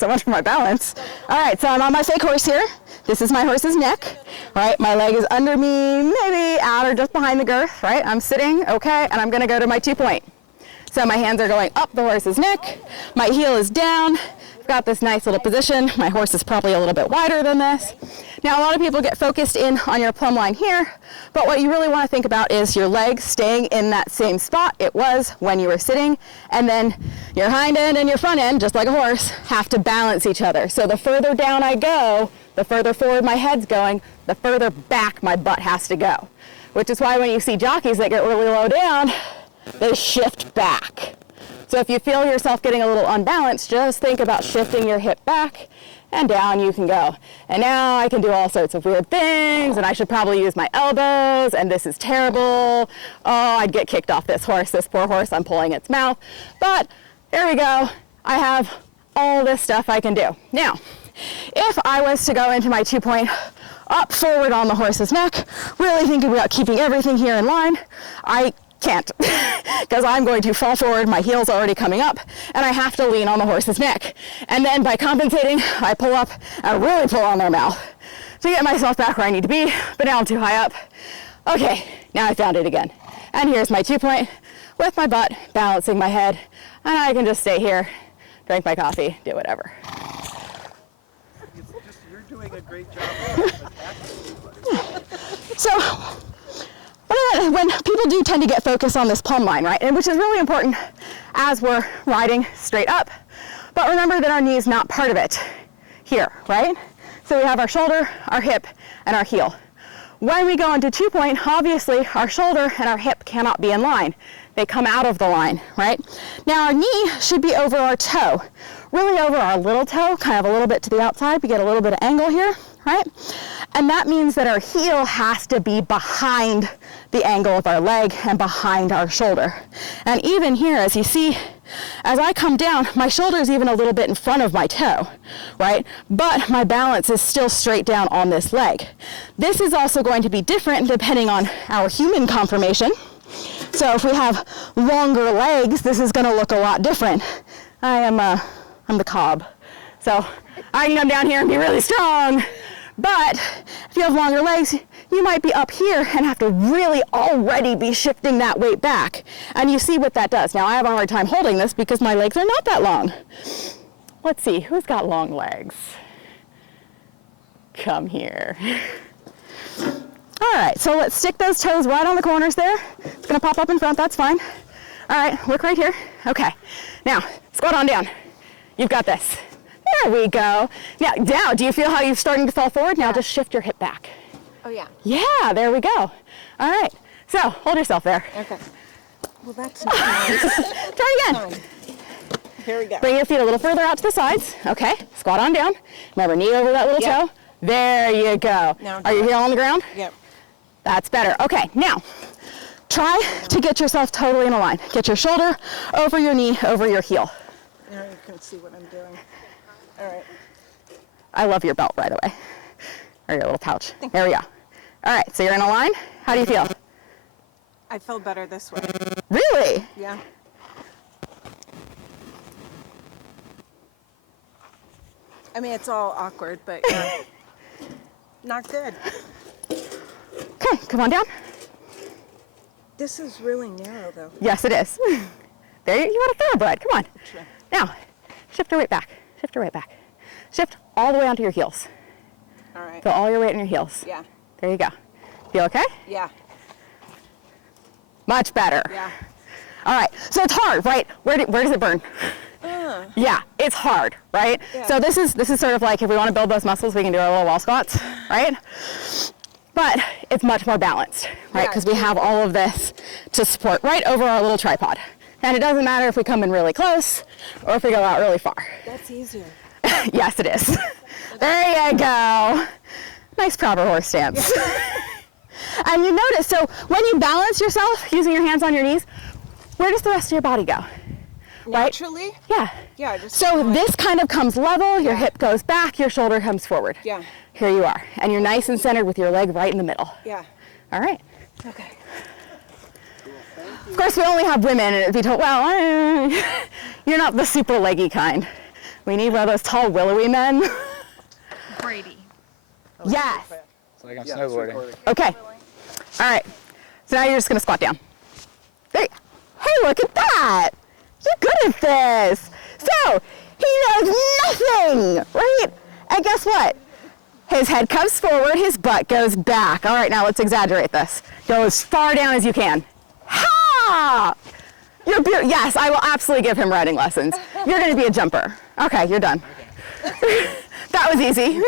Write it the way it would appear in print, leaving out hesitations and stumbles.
So much for my balance. All right, so I'm on my fake horse here. This is my horse's neck, right? My leg is under me, maybe out or just behind the girth, right? I'm sitting, okay, and I'm gonna go to my 2-point. So my hands are going up the horse's neck, my heel is down. I've got this nice little position. My horse is probably a little bit wider than this. Now a lot of people get focused in on your plumb line here, but what you really want to think about is your legs staying in that same spot it was when you were sitting, and then your hind end and your front end, just like a horse, have to balance each other. So the further down I go, the further forward my head's going, the further back my butt has to go. Which is why when you see jockeys that get really low down, they shift back. So if you feel yourself getting a little unbalanced, just think about shifting your hip back and down you can go. And now I can do all sorts of weird things, and I should probably use my elbows, and this is terrible. Oh, I'd get kicked off this horse, this poor horse, I'm pulling its mouth. But there we go, I have all this stuff I can do. Now, if I was to go into my 2-point up forward on the horse's neck, really thinking about keeping everything here in line, I can't, because I'm going to fall forward, my heel's already coming up, and I have to lean on the horse's neck. And then by compensating, I pull up and really pull on their mouth to get myself back where I need to be, but now I'm too high up. Okay, now I found it again. And here's my 2-point with my butt balancing my head, and I can just stay here, drink my coffee, do whatever. You're doing a great job. So, when people do tend to get focused on this plumb line, right, and which is really important as we're riding straight up, but remember that our knee is not part of it here, right? So we have our shoulder, our hip, and our heel. When we go into 2-point, obviously our shoulder and our hip cannot be in line. They come out of the line, right? Now our knee should be over our toe, really over our little toe, kind of a little bit to the outside. We get a little bit of angle here, right? And that means that our heel has to be behind the angle of our leg and behind our shoulder. And even here, as you see, as I come down, my shoulder is even a little bit in front of my toe, right? But my balance is still straight down on this leg. This is also going to be different depending on our human conformation. So if we have longer legs, this is going to look a lot different. I'm the cob. So I can come down here and be really strong. But if you have longer legs, you might be up here and have to really already be shifting that weight back. And you see what that does. Now I have a hard time holding this because my legs are not that long. Let's see, who's got long legs? Come here. All right, so let's stick those toes right on the corners there. It's gonna pop up in front, that's fine. All right, look right here. Okay, now squat on down. You've got this. There we go. Now, do you feel how you're starting to fall forward? Now just shift your hip back. Oh yeah. Yeah, there we go. All right, so hold yourself there. Okay. Well, that's nice. Try again. Here we go. Bring your feet a little further out to the sides. Okay, squat on down. Remember, knee over that little toe. There you go. Now Are you heel on the ground? Yep. That's better. Okay, now try to get yourself totally in a line. Get your shoulder over your knee, over your heel. Now you can see what I'm doing. All right. I love your belt, by the way, or your little pouch. There we go. All right, so you're in a line. How do you feel? I feel better this way. Really? Yeah. I mean, it's all awkward, but not good. Okay, come on down. This is really narrow, though. Yes, it is. There you got a thoroughbred. Come on. Sure. Now, shift your weight back. Shift your weight back. Shift all the way onto your heels. All right. Feel all your weight in your heels. Yeah. There you go. Feel okay? Yeah. Much better. Yeah. All right. So it's hard, right? Where does it burn? Yeah, it's hard, right? Yeah. So this is sort of like if we want to build those muscles, we can do our little wall squats, right? But it's much more balanced, right? Because we have all of this to support right over our little tripod. And it doesn't matter if we come in really close or if we go out really far. That's easier. Yes, it is. There you go. Nice proper horse stance. And you notice, so when you balance yourself using your hands on your knees, where does the rest of your body go? Naturally? Right? Yeah. Yeah. Just So this kind of comes level, your hip goes back, your shoulder comes forward. Yeah. Here you are. And you're nice and centered with your leg right in the middle. Yeah. All right. Okay. Of course, we only have women, and it'd be told, well, you're not the super leggy kind. We need one of those tall, willowy men. Brady. Yes. It's like I'm Yeah, snowboarding. snowboarding. Okay. All right. So now you're just gonna squat down. There you go. Hey, look at that. You're good at this. So he does nothing, right? And guess what? His head comes forward, his butt goes back. All right, now let's exaggerate this. Go as far down as you can. Ha! You're yes, I will absolutely give him riding lessons. You're gonna be a jumper. Okay, you're done. That was easy.